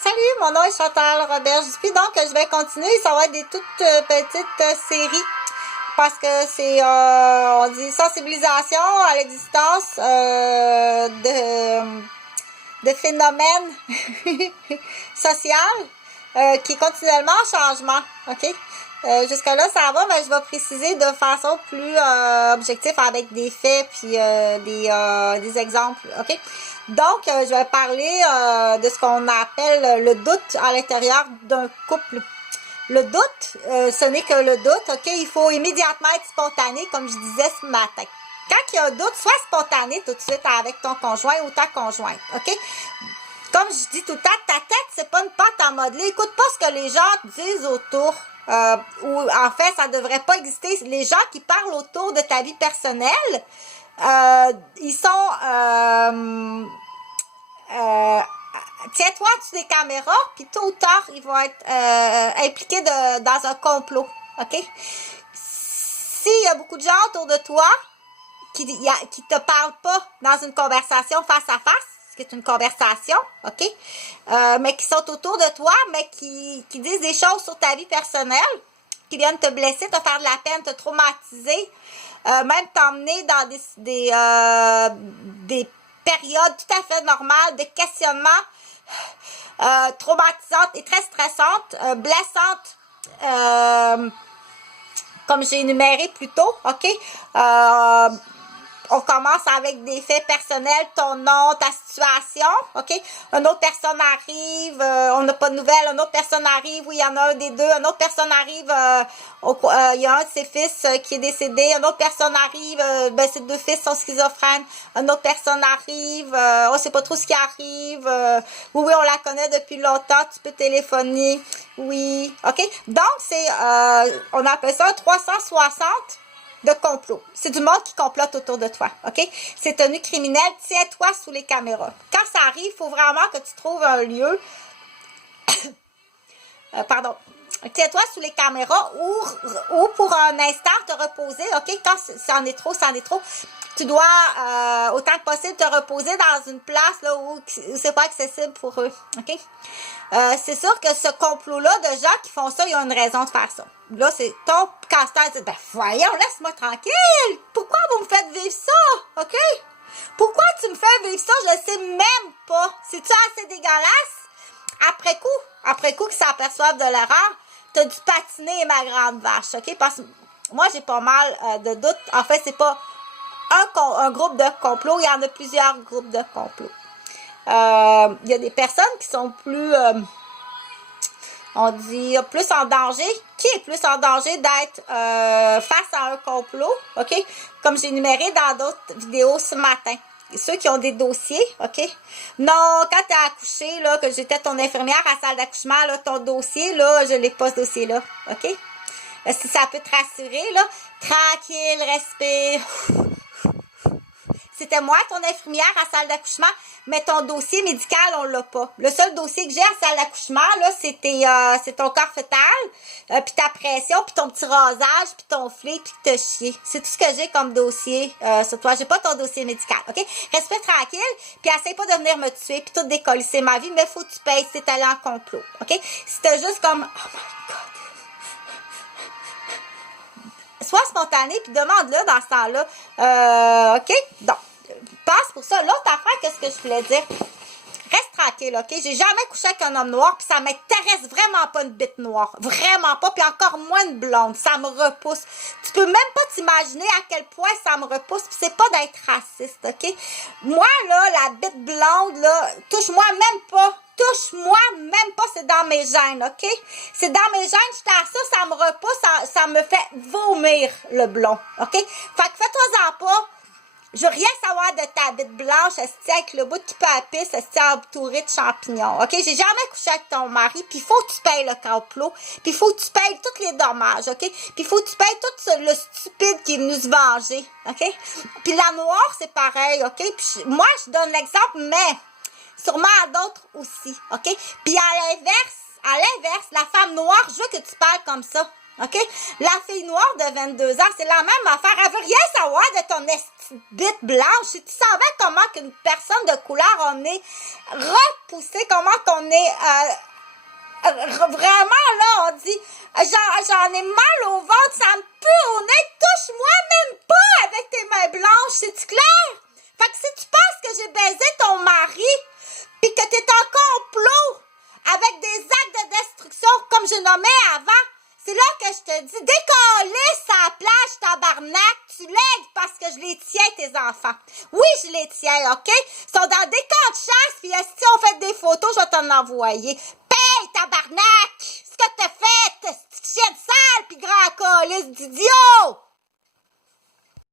Salut, mon nom est Chantal Robert Juppy, donc je vais continuer, ça va être des toutes petites séries parce que c'est, on dit sensibilisation à l'existence de phénomènes sociaux qui est continuellement en changement, ok? Jusque-là, ça va, mais je vais préciser de façon plus objective avec des faits puis des exemples, ok? Donc, je vais parler de ce qu'on appelle le doute à l'intérieur d'un couple. Le doute, ce n'est que le doute, ok? Il faut immédiatement être spontané, comme je disais ce matin. Quand il y a un doute, sois spontané tout de suite avec ton conjoint ou ta conjointe, ok? Comme je dis tout le temps, ta tête, c'est pas une pâte à modeler. Écoute pas ce que les gens disent autour. Ou en fait, ça devrait pas exister. Les gens qui parlent autour de ta vie personnelle, ils sont... tiens-toi dessus des caméras, puis tôt ou tard, ils vont être impliqués dans un complot. OK? S'il y a beaucoup de gens autour de toi qui te parlent pas dans une conversation face à face, qui est une conversation, OK? Mais qui sont autour de toi, mais qui disent des choses sur ta vie personnelle, qui viennent te blesser, te faire de la peine, te traumatiser, même t'emmener dans des périodes tout à fait normales de questionnement traumatisantes et très stressantes, blessantes, comme j'ai énuméré plus tôt, OK? On commence avec des faits personnels, ton nom, ta situation, OK? Une autre personne arrive, on n'a pas de nouvelles, une autre personne arrive, oui, il y en a un des deux, une autre personne arrive, il y a un de ses fils qui est décédé, une autre personne arrive, ses deux fils sont schizophrènes, une autre personne arrive, on ne sait pas trop ce qui arrive, oui, on la connaît depuis longtemps, tu peux téléphoner, oui, OK? Donc, c'est, on appelle ça un 360 de complot. C'est du monde qui complote autour de toi, OK? C'est tenue criminelle, tiens-toi sous les caméras. Quand ça arrive, il faut vraiment que tu trouves un lieu, tiens-toi sous les caméras ou pour un instant te reposer, OK? Quand c'en est trop, c'en est trop. Tu dois, autant que possible, te reposer dans une place là, où c'est pas accessible pour eux, OK? C'est sûr que ce complot-là de gens qui font ça, ils ont une raison de faire ça. Là, c'est ton casse-tête. Ben, voyons, laisse-moi tranquille! Pourquoi vous me faites vivre ça? OK? Pourquoi tu me fais vivre ça? Je le sais même pas. C'est-tu assez dégueulasse? Après coup qu'ils s'aperçoivent de l'erreur, t'as dû patiner ma grande vache, OK? Parce que moi, j'ai pas mal de doutes. En fait, c'est pas un groupe de complot, il y en a plusieurs groupes de complot. Il y a des personnes qui sont plus, on dit, plus en danger. Qui est plus en danger d'être face à un complot, OK? Comme j'ai énuméré dans d'autres vidéos ce matin. Ceux qui ont des dossiers, OK? Non, quand tu as accouché, là, que j'étais ton infirmière à la salle d'accouchement, là, ton dossier, là, je l'ai pas ce dossier-là, OK? Si ça peut te rassurer, là, tranquille, respire. C'était moi, ton infirmière à la salle d'accouchement, mais ton dossier médical, on l'a pas. Le seul dossier que j'ai à la salle d'accouchement, là, c'est ton corps fœtal, puis ta pression, puis ton petit rasage, puis ton flé, puis te chier. C'est tout ce que j'ai comme dossier sur toi. J'ai pas ton dossier médical, OK? Respire tranquille, puis essaye pas de venir me tuer, puis tout décoller. C'est ma vie, mais faut que tu payes si t'es allé en complot, OK? Si t'as juste comme... Oh my God! Sois spontané, puis demande-le dans ce temps-là. OK? Donc, passe pour ça. L'autre affaire, qu'est-ce que je voulais dire? Reste tranquille, OK? J'ai jamais couché avec un homme noir, puis ça m'intéresse vraiment pas une bite noire. Vraiment pas, puis encore moins une blonde. Ça me repousse. Tu peux même pas t'imaginer à quel point ça me repousse, puis c'est pas d'être raciste, OK? Moi, là, la bite blonde, là, touche-moi même pas. Touche-moi même pas, c'est dans mes gènes, OK? C'est dans mes gènes, j'étais à ça me repousse, ça me fait vomir le blond, OK? Fait que fais-toi-en pas. Je veux rien savoir de ta bite blanche, avec le bout qui peut à pisse, entouré de champignons, OK? J'ai jamais couché avec ton mari, puis il faut que tu payes le complot, puis il faut que tu payes tous les dommages, OK? Puis il faut que tu payes tout le stupide qui est venu se venger, OK? Puis la noire, c'est pareil, OK? Puis moi, je donne l'exemple, mais... sûrement à d'autres aussi, OK? Puis à l'inverse, la femme noire, je veux que tu parles comme ça, OK? La fille noire de 22 ans, c'est la même affaire. Elle veut rien savoir de ton bite blanche. Si tu savais comment qu'une personne de couleur, on est repoussé, comment qu'on est vraiment là, on dit j'en ai mal au ventre, ça me pue au nez, touche-moi même pas avec tes mains blanches, c'est-tu clair? Fait que si tu penses que j'ai baisé ton mari, pis que t'es en complot avec des actes de destruction comme je nommais avant, c'est là que je te dis, décoller sa plage, tabarnak, tu lègues parce que je les tiens, tes enfants. Oui, je les tiens, OK? Ils sont dans des camps de chasse, puis si on fait des photos, je vais t'en envoyer. Paye, tabarnak! Ce que t'as fait, petite chienne sale, puis grand colis d'idiot!